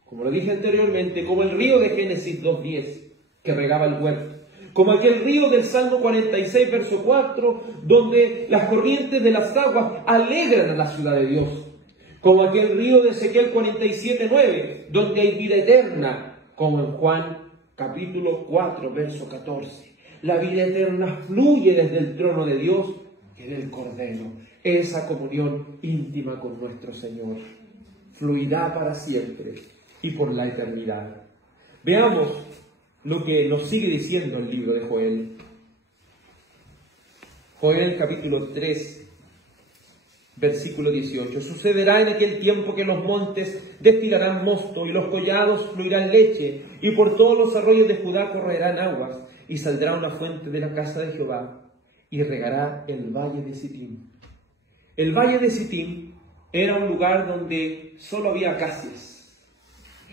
Como lo dije anteriormente, como el río de Génesis 2:10 que regaba el huerto. como aquel río del Salmo 46, verso 4, donde las corrientes de las aguas alegran a la ciudad de Dios, como aquel río de Ezequiel 47, 9, donde hay vida eterna, como en Juan capítulo 4, verso 14. La vida eterna fluye desde el trono de Dios y del Cordero. Esa comunión íntima con nuestro Señor fluirá para siempre y por la eternidad. Veamos lo que nos sigue diciendo el libro de Joel. Joel capítulo 3, versículo 18. Sucederá en aquel tiempo que los montes destilarán mosto y los collados fluirán leche, y por todos los arroyos de Judá correrán aguas, y saldrá una fuente de la casa de Jehová, y regará el valle de Sittim. El valle de Sittim era un lugar donde solo había acacias,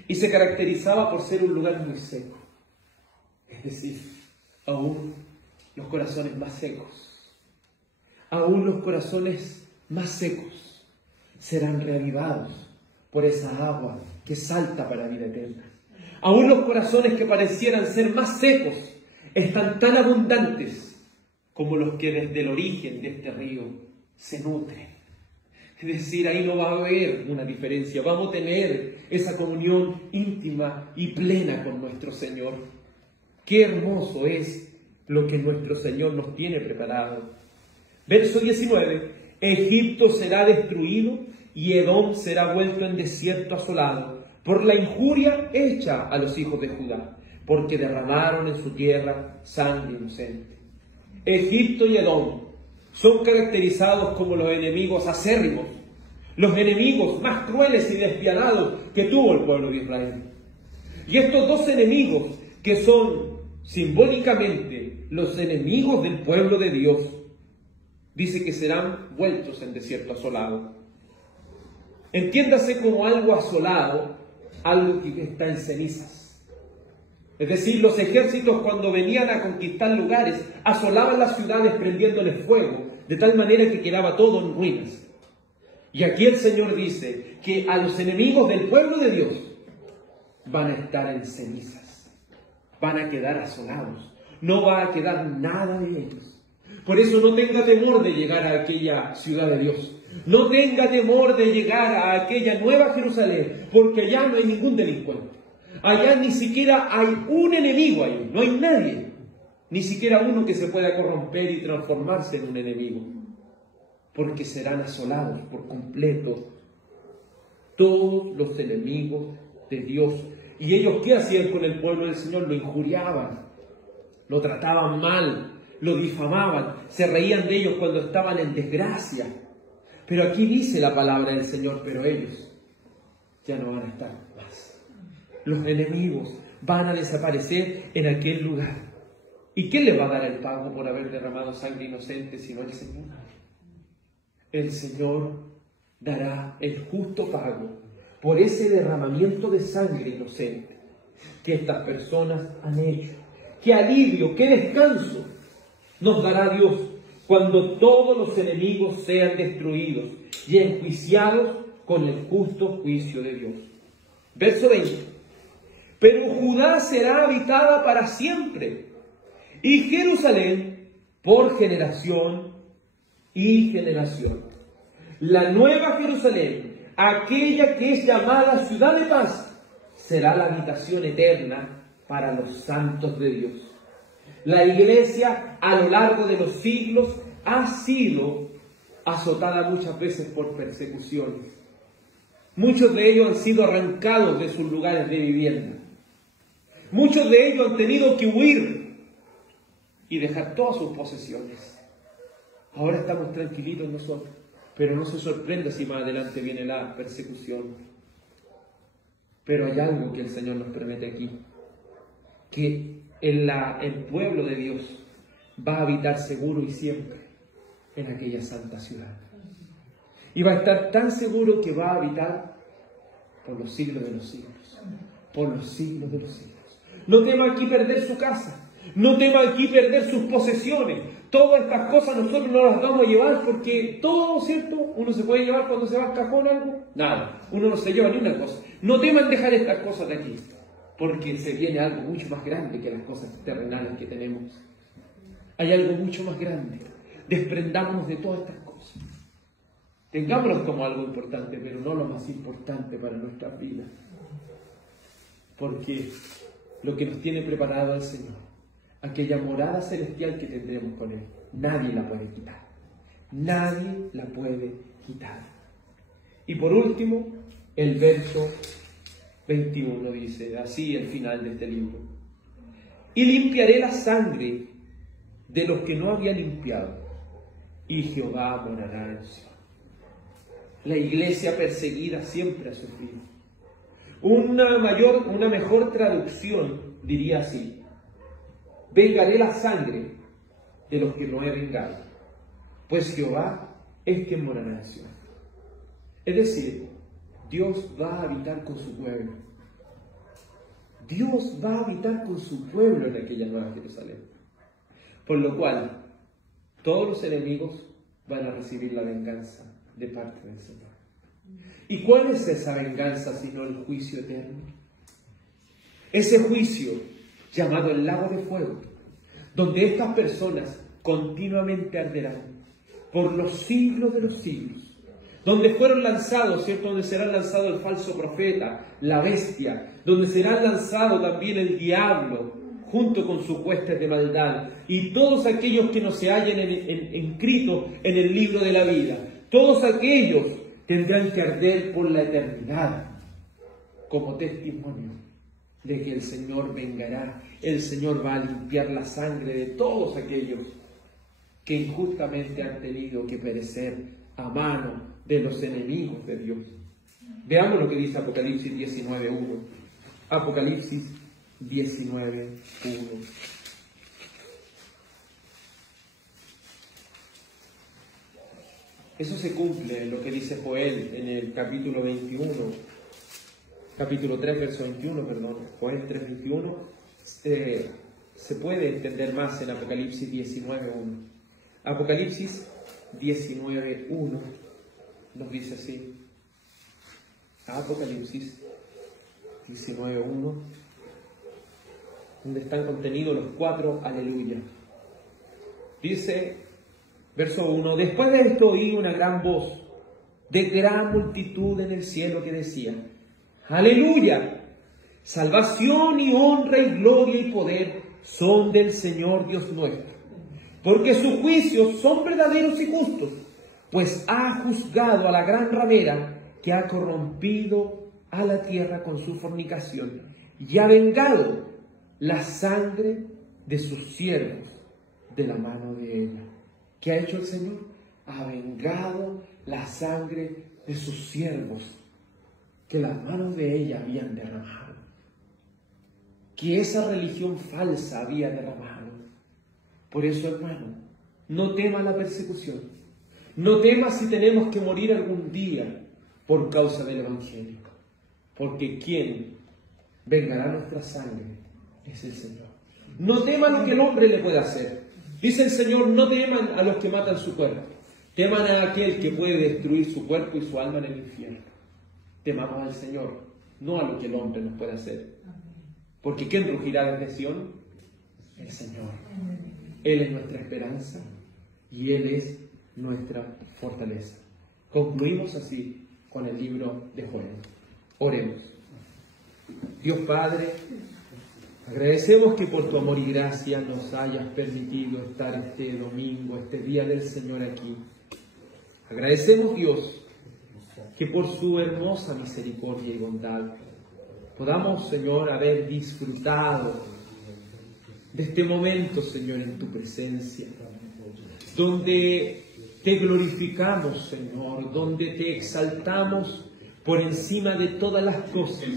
y se caracterizaba por ser un lugar muy seco. Es decir, aún los corazones más secos, aún los corazones más secos serán reavivados por esa agua que salta para la vida eterna. Aún los corazones que parecieran ser más secos están tan abundantes como los que desde el origen de este río se nutren. Es decir, ahí no va a haber una diferencia. Vamos a tener esa comunión íntima y plena con nuestro Señor. Qué hermoso es lo que nuestro Señor nos tiene preparado. Verso 19. Egipto será destruido y Edom será vuelto en desierto asolado por la injuria hecha a los hijos de Judá, porque derramaron en su tierra sangre inocente. Egipto y Edom son caracterizados como los enemigos acérrimos, los enemigos más crueles y despiadados que tuvo el pueblo de Israel. Y estos dos enemigos, que son simbólicamente los enemigos del pueblo de Dios, dice que serán vueltos en desierto asolado. Entiéndase como algo asolado, algo que está en cenizas. Es decir, los ejércitos cuando venían a conquistar lugares, asolaban las ciudades prendiéndoles fuego, de tal manera que quedaba todo en ruinas. Y aquí el Señor dice que a los enemigos del pueblo de Dios van a estar en cenizas, van a quedar asolados, no va a quedar nada de ellos. Por eso no tenga temor de llegar a aquella ciudad de Dios. No tenga temor de llegar a aquella nueva Jerusalén, porque allá no hay ningún delincuente. Allá ni siquiera hay un enemigo ahí, no hay nadie. Ni siquiera uno que se pueda corromper y transformarse en un enemigo. Porque serán asolados por completo todos los enemigos de Dios. ¿Y ellos qué hacían con el pueblo del Señor? Lo injuriaban, lo trataban mal, lo difamaban, se reían de ellos cuando estaban en desgracia. Pero aquí dice la palabra del Señor, pero ellos ya no van a estar más. Los enemigos van a desaparecer en aquel lugar. ¿Y quién le va a dar el pago por haber derramado sangre inocente sino el Señor? El Señor dará el justo pago por ese derramamiento de sangre inocente que estas personas han hecho. ¡Qué alivio, qué descanso nos dará Dios cuando todos los enemigos sean destruidos y enjuiciados con el justo juicio de Dios! Verso 20. Pero Judá será habitada para siempre, y Jerusalén por generación y generación. La nueva Jerusalén, aquella que es llamada ciudad de paz, será la habitación eterna para los santos de Dios. La iglesia a lo largo de los siglos ha sido azotada muchas veces por persecuciones. Muchos de ellos han sido arrancados de sus lugares de vivienda. Muchos de ellos han tenido que huir y dejar todas sus posesiones. Ahora estamos tranquilitos nosotros, pero no se sorprenda si más adelante viene la persecución. Pero hay algo que el Señor nos promete aquí, que el pueblo de Dios va a habitar seguro y siempre en aquella santa ciudad. Y va a estar tan seguro que va a habitar por los siglos de los siglos, por los siglos de los siglos. No tema aquí perder su casa, no tema aquí perder sus posesiones. Todas estas cosas nosotros no las vamos a llevar porque todo, ¿cierto? Uno se puede llevar cuando se va al cajón algo. Nada, uno no se lleva ni una cosa. No teman dejar estas cosas de aquí, porque se viene algo mucho más grande que las cosas terrenales que tenemos. Hay algo mucho más grande. Desprendámonos de todas estas cosas. Tengámoslos como algo importante, pero no lo más importante para nuestras vidas. Porque lo que nos tiene preparado el Señor, aquella morada celestial que tendremos con Él, nadie la puede quitar. Nadie la puede quitar. Y por último, el verso 21 dice, así el final de este libro: y limpiaré la sangre de los que no había limpiado, y Jehová morará en Sion. La iglesia perseguida siempre ha sufrido. Una mejor traducción diría así: vengaré la sangre de los que no he vengado, pues Jehová es quien morará en Sion. Es decir, Dios va a habitar con su pueblo. Dios va a habitar con su pueblo en aquella nueva Jerusalén. Por lo cual, todos los enemigos van a recibir la venganza de parte del Señor. ¿Y cuál es esa venganza sino el juicio eterno? Ese juicio llamado el lago de fuego, donde estas personas continuamente arderán por los siglos de los siglos, donde fueron lanzados, ¿cierto? Donde será lanzado el falso profeta, la bestia, donde será lanzado también el diablo, junto con sus huestes de maldad, y todos aquellos que no se hallen inscritos en el libro de la vida, todos aquellos tendrán que arder por la eternidad, como testimonio de que el Señor vengará. El Señor va a limpiar la sangre de todos aquellos que injustamente han tenido que perecer a mano de los enemigos de Dios. Veamos lo que dice Apocalipsis 19:1. Apocalipsis 19:1. Eso se cumple en lo que dice Joel en el capítulo 21, capítulo 3, verso 21, perdón, Joel 3:21. Se puede entender más en Apocalipsis 19:1. Apocalipsis 19:1 nos dice así. Apocalipsis 19:1, donde están contenidos los 4 aleluya. Dice, verso 1: después de esto oí una gran voz de gran multitud en el cielo que decía: aleluya, salvación y honra y gloria y poder son del Señor Dios nuestro, porque sus juicios son verdaderos y justos, pues ha juzgado a la gran ramera que ha corrompido a la tierra con su fornicación, y ha vengado la sangre de sus siervos de la mano de ella. ¿Qué ha hecho el Señor? Ha vengado la sangre de sus siervos que las manos de ella habían derramado, que esa religión falsa había derramado. Por eso, hermano, no tema la persecución, no tema si tenemos que morir algún día por causa del Evangelio, porque quien vengará nuestra sangre es el Señor. No tema lo que el hombre le pueda hacer. Dice el Señor: no teman a los que matan su cuerpo, teman a aquel que puede destruir su cuerpo y su alma en el infierno. Temamos al Señor, no a lo que el hombre nos puede hacer. Porque ¿quién rugirá desde Sión? El Señor. Él es nuestra esperanza y Él es nuestra fortaleza. Concluimos así con el libro de Joel. Oremos. Dios Padre, agradecemos que por tu amor y gracia nos hayas permitido estar este domingo, este día del Señor aquí. Agradecemos, Dios, que por su hermosa misericordia y bondad podamos, Señor, haber disfrutado de este momento, Señor, en tu presencia, donde te glorificamos, Señor, donde te exaltamos por encima de todas las cosas,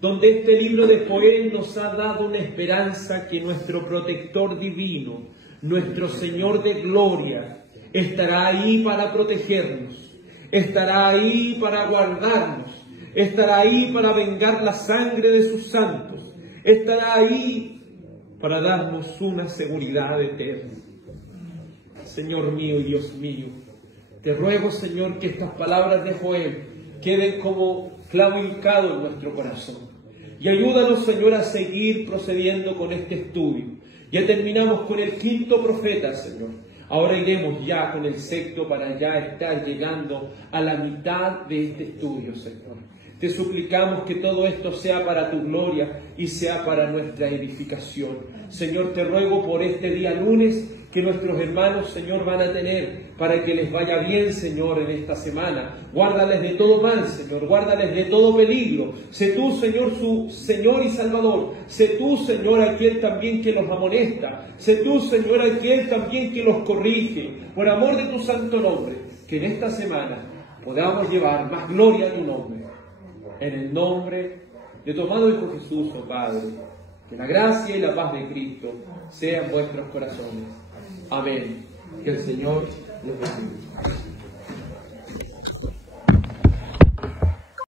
donde este libro de Joel nos ha dado una esperanza que nuestro protector divino, nuestro Señor de gloria, estará ahí para protegernos, estará ahí para guardarnos, estará ahí para vengar la sangre de sus santos, estará ahí para darnos una seguridad eterna. Señor mío y Dios mío, te ruego, Señor, que estas palabras de Joel queden como clavo hincado en nuestro corazón. Y ayúdanos, Señor, a seguir procediendo con este estudio. Ya terminamos con el quinto profeta, Señor. Ahora iremos ya con el sexto para ya estar llegando a la mitad de este estudio, Señor. Te suplicamos que todo esto sea para tu gloria y sea para nuestra edificación. Señor, te ruego por este día lunes que nuestros hermanos, Señor, van a tener para que les vaya bien, Señor, en esta semana. Guárdales de todo mal, Señor, guárdales de todo peligro. Sé tú, Señor, su Señor y Salvador. Sé tú, Señor, aquel también que los amonesta. Sé tú, Señor, aquel también que los corrige. Por amor de tu santo nombre, que en esta semana podamos llevar más gloria a tu nombre. En el nombre de tu amado Hijo Jesús, oh Padre, que la gracia y la paz de Cristo sean vuestros corazones. Amén. Que el Señor los bendiga.